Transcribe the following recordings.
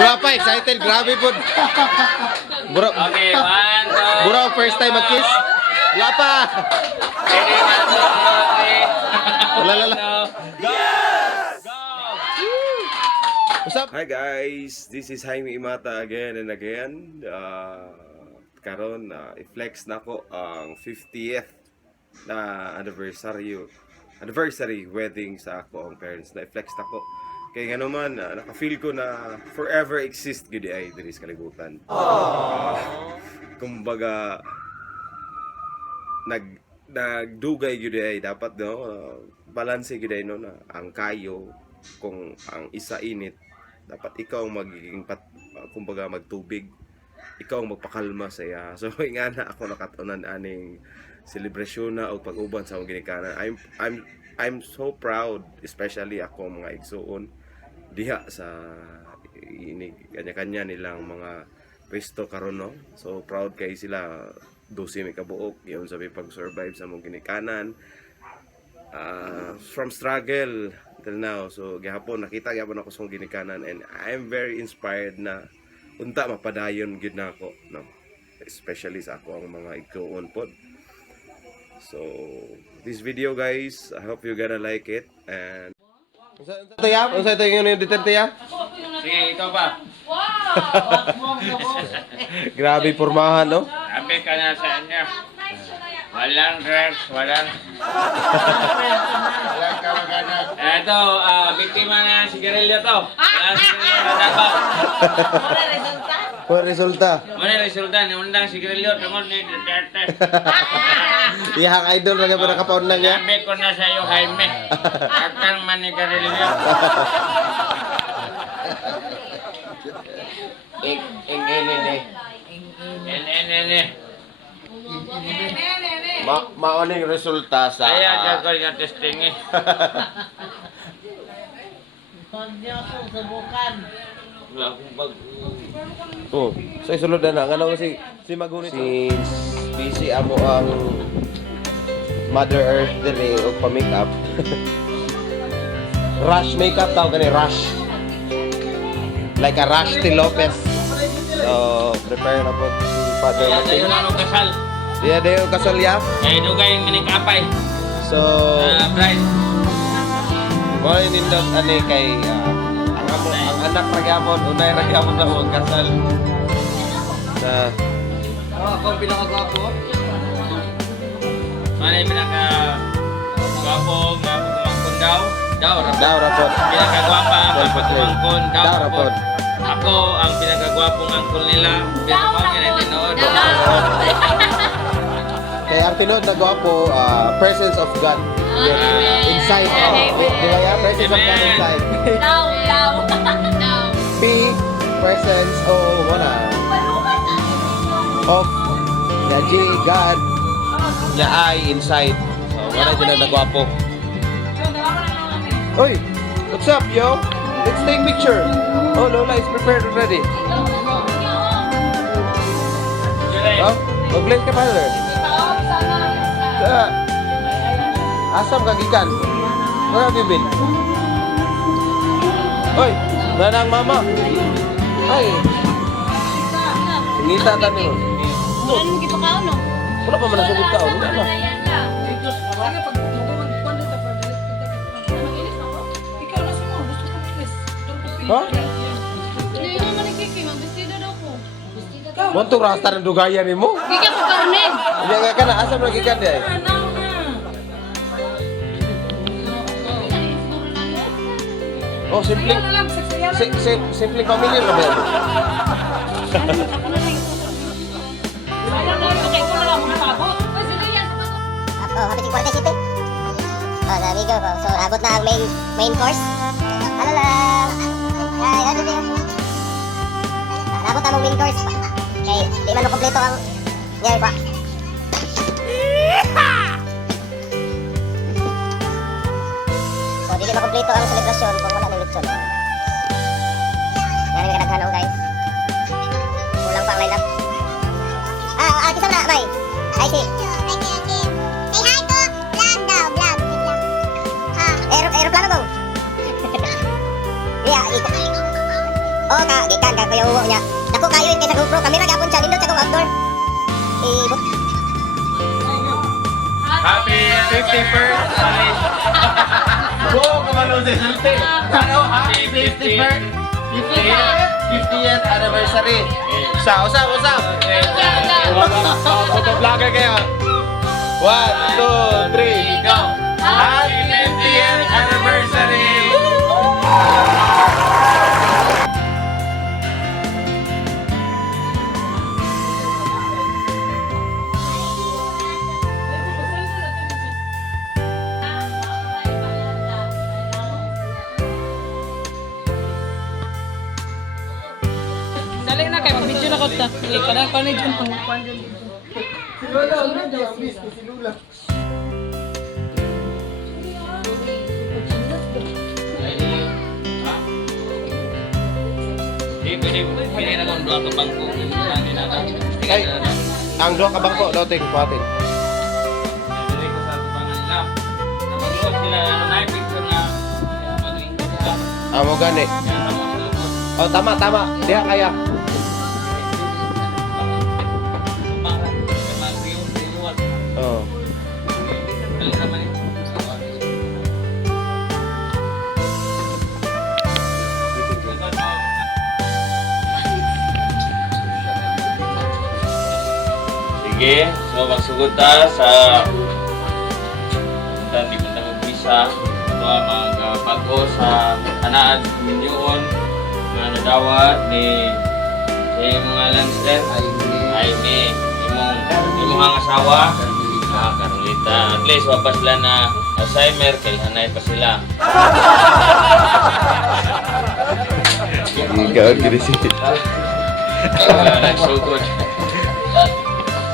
Wala pa, excited. Grabe po. Bro, Okay, 1, 2. bro, first time mag-kiss. Wala pa. Ready, 1, 2, 3. Wala, wala. Yes! Go! What's up? Hi guys, this is Jaime Imata again and again. Karon i-flex na ko ang 50th na anniversary wedding sa ako ang parents na i-flex na ko. Kaya nga naman, naka-feel ko na forever exist gud ay diri sa kalibutan. Kumbaga nagdugay gud ay dapat no balance gud ay no na ang kayo kung ang isa init dapat ikaw magiging kumbaga magtubig, ikaw ang magpakalma sa iya. So nga na ako nakatunan aning selebrasyon na o pag-uban sa akong ginikanan. I'm so proud, especially ako mga igsuon diha sa kanya-kanya nilang mga pwesto karon no. So proud kay sila 12 may kabuok yon sabi pag-survive sa mong ginikanan. From struggle till now. So gihapon nakita gyapon ako sa ginikanan and I'm very inspired na unta mapadayon gyud na ako no. Especially sa ako ang mga igsuon pod. So this video guys, I hope you gonna like it and Ito ya? Unsa ito yung Duterte ya? Sige, ikaw pa. Grabe pormahan no? Sabi ka na sa inyo. Walang drugs, walang... Ito, biktima na sigarilyo to. Walang sigarilyo na dapat. Wala resulta. Muna resulta, niundang sigarilyo, tungkol ni Duterte. Iyang idol mga ba nakapaon na niya? Sabi ko na sa iyo, Jaime. Akang manigarilyo. Maoning resulta sa Kaya gagawin nga testing eh. Wala akong bag. Oh, sa isulod na ngano si Magunit since busy amo ang Mother Earth dire og pa-makeup. Rush makeup daw gani rush. Like a Rush T. Lopez. So, prepare na po si Father Kaya tayo Martin. na nung kasal. Diya dayo kasolya. Kaya dugay yung minikapay. So, Bride. mo nindot ani kay ang anak ra gyapon, unay ra gyapon na mo kasal. Na Ako ang pinakagwapo. Ano yung pinakagwapo nga pagkumangkon daw? Daw, daw rapot. Pinakagwapa ang pagkumangkon daw. Daw rapot. Ako ang pinakagwapong angkol nila. Pinakagwapong nga na tinood. Kaya ang tinood na gwapo, presence of God. Inside. Di ba yan? Presence of God inside. P, presence, wala. Of, na G, God, na I, inside. So, wala din na gwapo. Oy, what's up, yo? Let's take picture. Oh, Lola is prepared already. Oh, mag-blend ka, father. Asam kagikan. Where have you been? Oy, nanang mama. Ay. Ngita tani mo. Wala pa man nasugod ka. Wala na. Ha? Monto rasta ng dugayan ni mo? Hindi ka karne. Hindi ka na. Asam lagi ka di ay. Oh, simpleng pamilya na ba yan? Happy 47. Sabi ko, so abot na ang main course. Ano lang? Ay, ano din? Abot na ang main course. Kay, di man kompleto ang nyay pa. So, di man kompleto ang selebrasyon kung wala ng lechon. Yan ang kadaghanong guys. Kulang pa ang lineup. Kisa na, May. Ay, si. Say hi to vlog daw, vlog. Aeroplano mo. Yeah, ito. Oo, gikan ka kuya uwo niya. Dako kayo yung kaysa GoPro. Kamera gapon siya. Nindot siya kung outdoor. Ibot. Happy 51st anniversary. Oo, kumano si Sulti. Ano, happy 50th anniversary. Usap. Photovlogger kayo. 1, 2, 3, Go! Happy 50th anniversary! Dali na kay mag-video na ko ta. Kada ko ni Jun pang kuan dyan. Pwede na kung doon ka bangko. Hindi na Ay, ang dua ka bangko, loting, kuatin. Pwede ko sa tubangan nila. Tapos sila na picture nga. Magaling ko sila. Amo gani. Kaya tamo sa lubos. Oh, tama. Diha kaya. Tubangan. Kaya mag-real sa iluwat. Oh. Dali naman eh. Sige, so magsugod ta sa di mo na mag-visa ito ang magbago sa anaan sa Minyoon nga nadawat ni sa imong ngalan sir Jaime imong ang asawa Carlita at least wapa sila na Alzheimer kay hanay pa sila. Ikaw gini si. Nagsugod.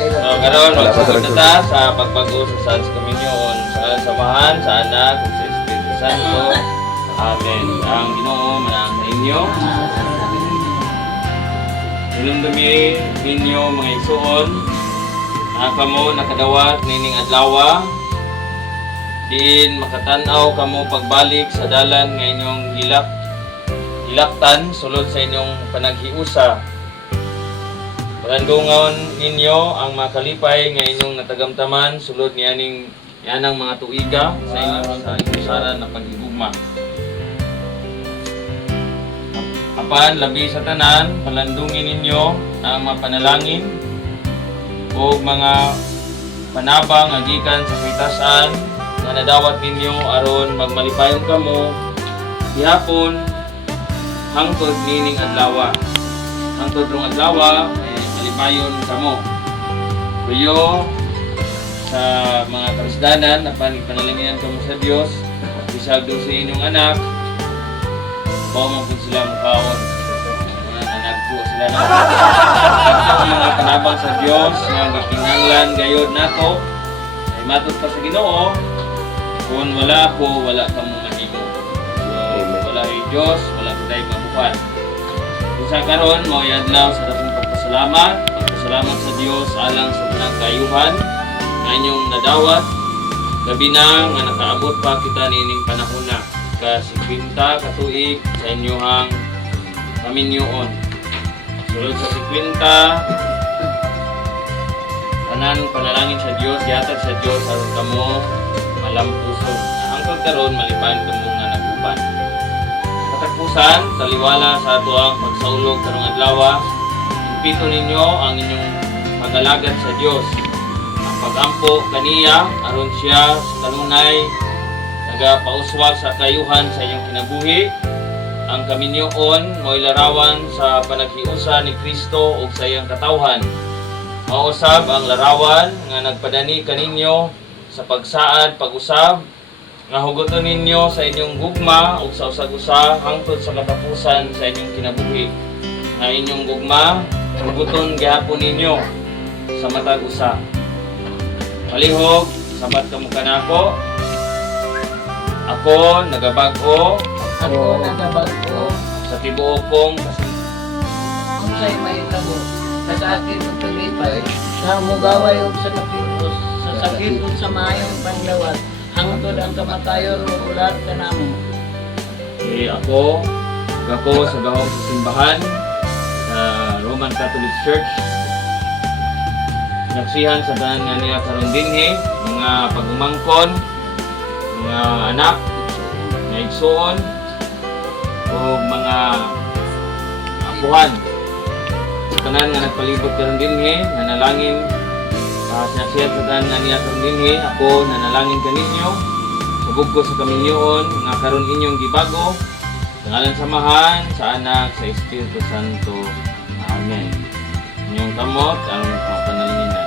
So, karon magsugod na ta sa pagbago sa Sans Communion sa samahan sa anak ug sa Espiritu Santo. Amen. Ang Ginoo manang sa inyo. Hinumdumi ninyo mga igsoon na kamo nakadawat nining adlaw diin makatan-aw kamo pagbalik sa dalan nga inyong hilaktan sulod sa inyong panaghiusa. Palandungon ninyo ang mga kalipay nga inyong natagamtaman sulod ni yanang mga tuiga sa inyong sa inusaran na paghigugma. Apan labi sa tanan, palandungin ninyo ang mga panalangin o mga panabang nga gikan sa pitasan nga nadawat ninyo aron magmalipayon kamo gihapon hangtod nining adlaw. Hangtod rong adlaw malipayon kamo. Kuyo sa mga karisdanan na panalangin kamo sa Dios bisag do sa inyong anak bao man pud sila mukhaon. Nagpo sila na ang mga panabang sa Dios nga gikinahanglan gayud nato ay matud pa sa Ginoo kung wala ako wala kamo mahimo. So, wala ay Dios wala tay mabuhat. Sa karon mao adlaw sa dakong pagpasalamat sa Dios alang sa tanang kayuhan nga inyong nadawat gabi na nga nakaabot pa kita nining panahon na ka 50 ka tuig sa inyohang paminyoon. Sulod sa 50 tanan panalangin sa Dios gihatag sa Dios aron kamo malampuson. Hangtod karon malipan kamo nga naguban. Katagpusan, taliwala sa ato ang pagsaulog karong adlaw, impito ninyo ang inyong pag-alagad sa Dios. Ang pag-ampo kaniya aron siya sa kanunay nagapauswag sa kayuhan sa inyong kinabuhi. Ang kaminyoon mo'y larawan sa panaghiusa ni Kristo ug sa iyang katawhan. Mausab ang larawan nga nagpadani kaninyo sa pagsaad pag-usab nga hugoton ninyo sa inyong gugma ug sa usag-usa hangtod sa katapusan sa inyong kinabuhi. Nga inyong gugma hugoton gihapon ninyo sa matag usa. Palihog, sabat kamo kanako. Ako nagabag-o sa tibuok kong Ang sa'yo may tabo. Sa akin mo tulipay. Sa mugaway o sa napitos. Sa sakit o sa mayong panglawat. Hangtod ang kamatayon mo ulat ka namo. ako ako sa gahong sa simbahan sa Roman Catholic Church. Naksihan sa tanan nga niya karon dinhi, mga pagumangkon, mga anak, mga igsoon, o mga apuhan. Sa tanan nga nagpalibot karon dinhi, nanalangin naksihan sa tanan nga niya karon dinhi, ako nanalangin kaninyo. Sabog ko sa kaminyoon nga karon inyong gibago. Sa ngalan samahan, sa anak, sa Espiritu Santo. Amen. Inyong kamot, ang mapanalingin na.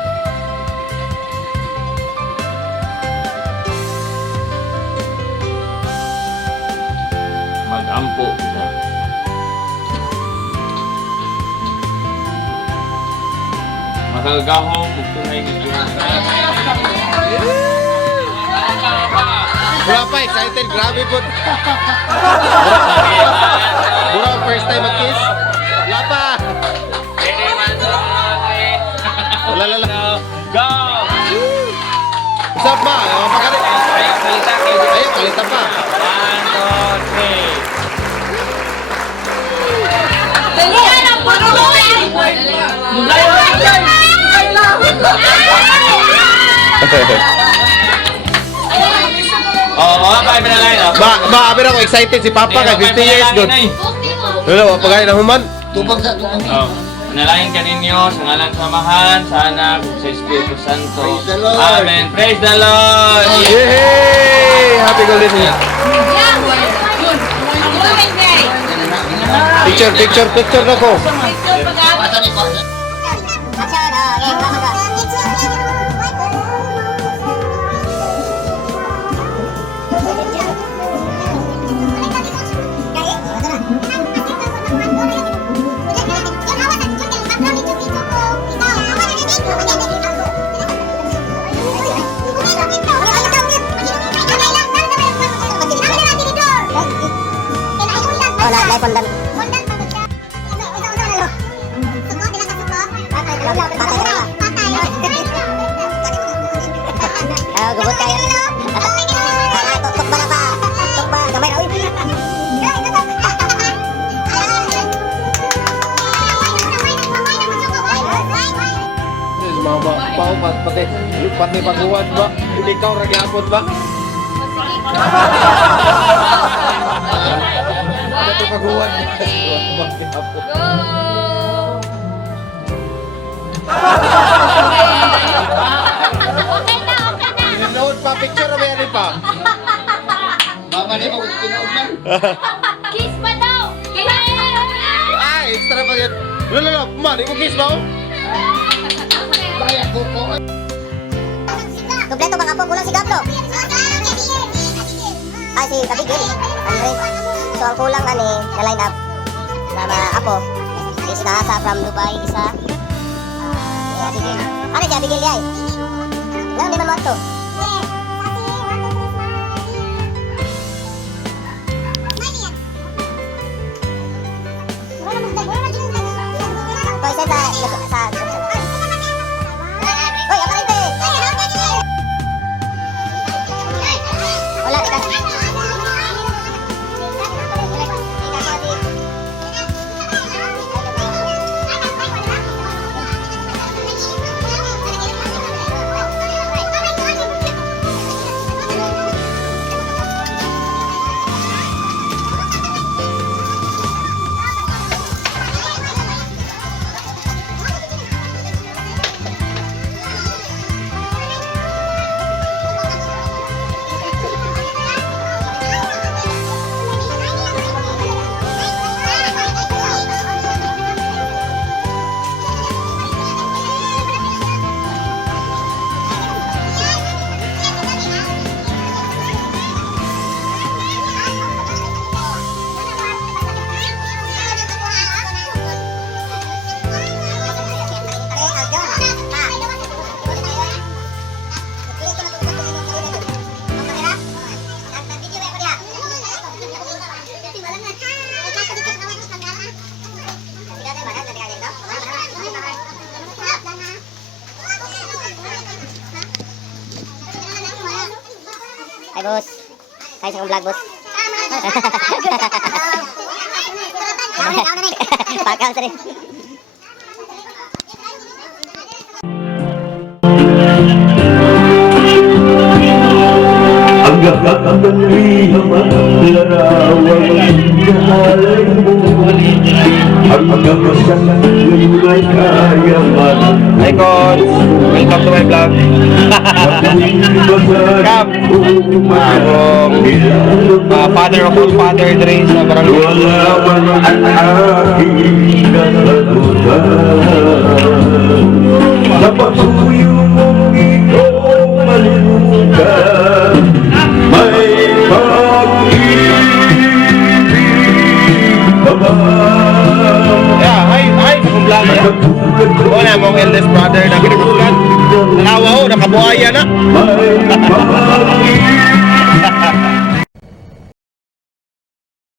Mag-ampo kita. Magagahong, magtunay ng Diyos. Wala pa, excited. Grabe po. Bura, first time mag-kiss. Wala pa. Wala. Go! Stop ba? Magaling. Ayaw, kalita kayo. Ayaw, kalita pa. 1, 2, 3. Oo, kaya pinalain ako. Abir ako excited si Papa kay 50 years good. Wala, pagay na human. Panalangin ka ninyo sa ngalan samahan, sa anak, sa Espiritu Santo. Amen. Praise the Lord! Yay! Happy golden year. Picture na ko. Gubot kayo. Tuk ba na pa? Tuk ba? Gamay na. Uy! Mama, pao pati paghuwad ba? Ikaw ragyapon ba? Pati paghuwad. Nood pa picture na yan pa. Mama ni mo tinood man. Kiss pa daw! Ay, extra pa yan. Lala, man, ikaw kiss ba? Kaya ko ko. Kompleto bang apo? Kulang si Gablo. Ay, si Kabigil. Andre. So, ang kulang ani, na line up. Nama apo. Is nasa from Dubai, isa. Si Abigil. Ano si Abigil yay? Ngayon, di man mo ito. Ito, isa sa... Uy, ako rin, te! Wala, ito. Ay, boss. Kayo sa kong vlog, boss. Pakaw sa rin. Ang gagak ng lihaman, larawang inaalay mo. Ang magamasyan ngayon ay kayaman. Hi, Cons! Welcome to my vlog. Kam! Father of all father, Dre, sa barangay. Wala man ang aking kasagutan. Sa pagsuyo mong ikaw malimutan, may pag-ibig ka ba? Yeah, hi sa kong vlog. Wala mong eldest brother na kinagulgan. Nalawa ko, nakabuhaya na. May pag